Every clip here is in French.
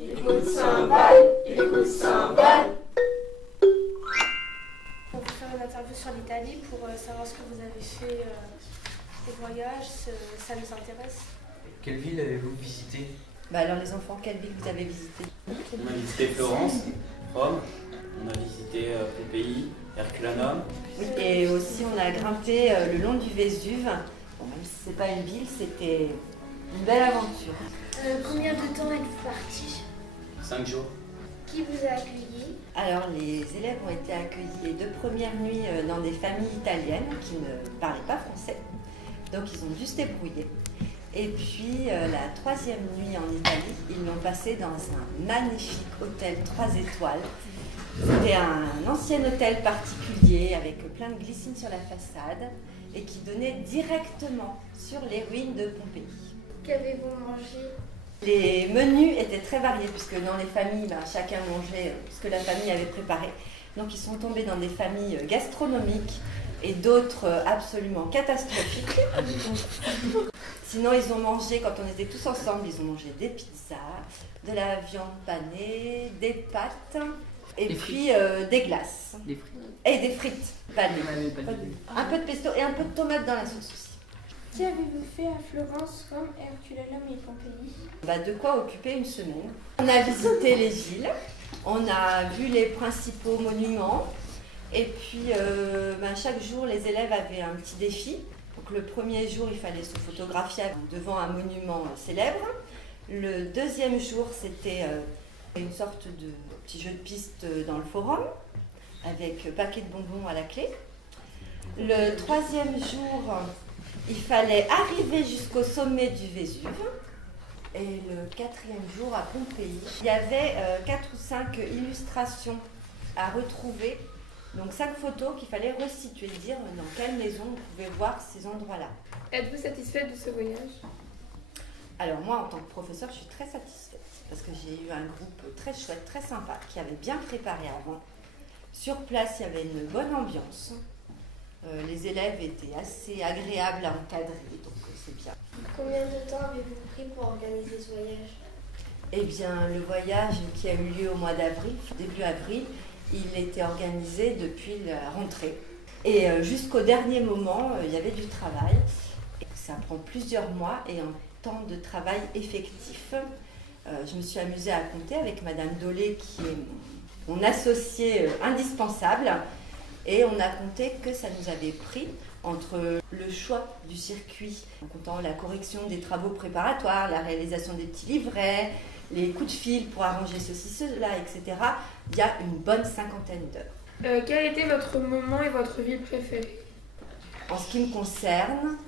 Écoute cymbale, écoute cymbale. On va faire une interview sur l'Italie pour savoir ce que vous avez fait des voyages, ça nous intéresse. Quelle ville avez-vous visité? Alors les enfants, quelle ville vous avez visité? On a visité Florence, Rome, on a visité Pompéi, Herculanum. Oui, et aussi on a grimpé le long du Vésuve. Bon, même si c'est pas une ville, c'était une belle aventure. Combien de temps êtes-vous partis? 5 jours. Qui vous a accueillis? Alors les élèves ont été accueillis les 2 premières nuits dans des familles italiennes qui ne parlaient pas français. Donc ils ont dû se débrouiller. Et puis la 3e nuit en Italie, ils l'ont passé dans un magnifique hôtel 3 étoiles. C'était un ancien hôtel particulier avec plein de glycines sur la façade et qui donnait directement sur les ruines de Pompéi. Qu'avez-vous mangé? Les menus étaient très variés puisque dans les familles, chacun mangeait ce que la famille avait préparé. Donc ils sont tombés dans des familles gastronomiques et d'autres absolument catastrophiques. Sinon ils ont mangé, quand on était tous ensemble, ils ont mangé des pizzas, de la viande panée, des pâtes et Des puis des glaces. Des frites. Et des frites panées. Pas de- Un peu de pesto et un peu de tomate dans la sauce aussi. Qu'avez-vous fait à Florence, Rome, Herculanum et Pompéi? De quoi occuper une semaine. On a visité les villes, on a vu les principaux monuments et puis chaque jour les élèves avaient un petit défi. Donc, le premier jour il fallait se photographier devant un monument célèbre. Le 2e jour c'était une sorte de petit jeu de piste dans le forum avec paquet de bonbons à la clé. Le 3e jour il fallait arriver jusqu'au sommet du Vésuve. Et le 4e jour à Pompéi, il y avait 4 ou 5 illustrations à retrouver. Donc 5 photos qu'il fallait resituer, dire dans quelle maison vous pouvez voir ces endroits-là. Êtes-vous satisfaite de ce voyage? Alors moi, en tant que professeur, je suis très satisfaite parce que j'ai eu un groupe très chouette, très sympa, qui avait bien préparé avant. Sur place, il y avait une bonne ambiance. Les élèves étaient assez agréables à encadrer, donc c'est bien. Combien de temps avez-vous pris pour organiser ce voyage? Eh bien, le voyage qui a eu lieu au mois d'avril, début avril, il était organisé depuis la rentrée. Et jusqu'au dernier moment, il y avait du travail. Et ça prend plusieurs mois et un temps de travail effectif. Je me suis amusée à compter avec Madame Dolé, qui est mon associée indispensable. Et on a compté que ça nous avait pris entre le choix du circuit, en comptant la correction des travaux préparatoires, la réalisation des petits livrets, les coups de fil pour arranger ceci, cela, etc. Il y a une bonne 50aine d'heures. Quel était votre moment et votre ville préférée? En ce qui me concerne,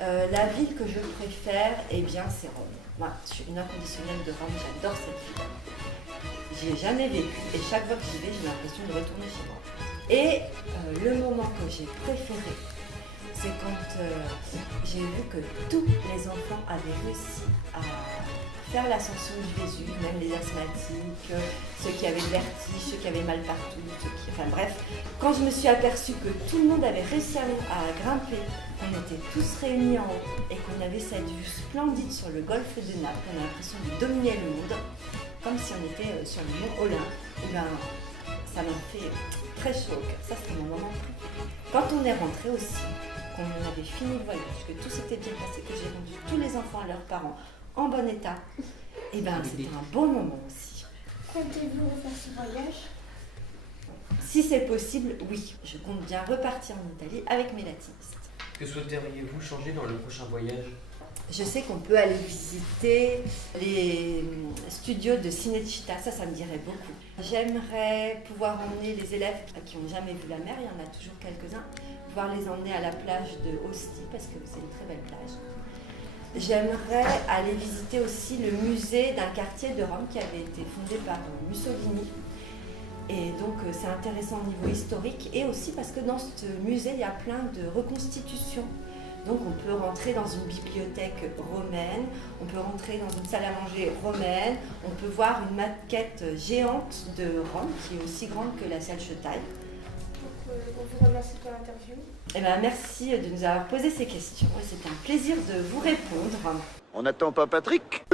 la ville que je préfère, eh bien, c'est Rome. Moi, je suis une inconditionnelle de Rome, j'adore cette ville. J'y ai jamais vécu et chaque fois que j'y vais, j'ai l'impression de retourner chez moi. Et le moment que j'ai préféré, c'est quand j'ai vu que tous les enfants avaient réussi à faire l'ascension du Vésuve, même les asthmatiques, ceux qui avaient le vertige, ceux qui avaient mal partout, enfin bref. Quand je me suis aperçue que tout le monde avait réussi à grimper, qu'on était tous réunis en haut et qu'on avait cette vue splendide sur le golfe de Naples, on a l'impression de dominer le monde, comme si on était sur le mont Olympe, et ben, ça m'a fait très chaud au cœur. Ça, c'était mon moment préféré. Quand on est rentré aussi, qu'on avait fini le voyage, que tout s'était bien passé, que j'ai rendu tous les enfants à leurs parents en bon état, et ben c'était un bon moment aussi. Comptez-vous refaire ce voyage? Si c'est possible, oui. Je compte bien repartir en Italie avec mes latinistes. Que souhaiteriez-vous changer dans le prochain voyage? Je sais qu'on peut aller visiter les studios de Cinecittà, ça me dirait beaucoup. J'aimerais pouvoir emmener les élèves qui n'ont jamais vu la mer, il y en a toujours quelques-uns, pouvoir les emmener à la plage de Ostie parce que c'est une très belle plage. J'aimerais aller visiter aussi le musée d'un quartier de Rome qui avait été fondé par Mussolini. Et donc c'est intéressant au niveau historique et aussi parce que dans ce musée il y a plein de reconstitutions. Donc on peut rentrer dans une bibliothèque romaine, on peut rentrer dans une salle à manger romaine, on peut voir une maquette géante de Rome qui est aussi grande que la salle Chetaille. On vous remercie pour l'interview. Eh ben, merci de nous avoir posé ces questions et c'est un plaisir de vous répondre. On n'attend pas Patrick ?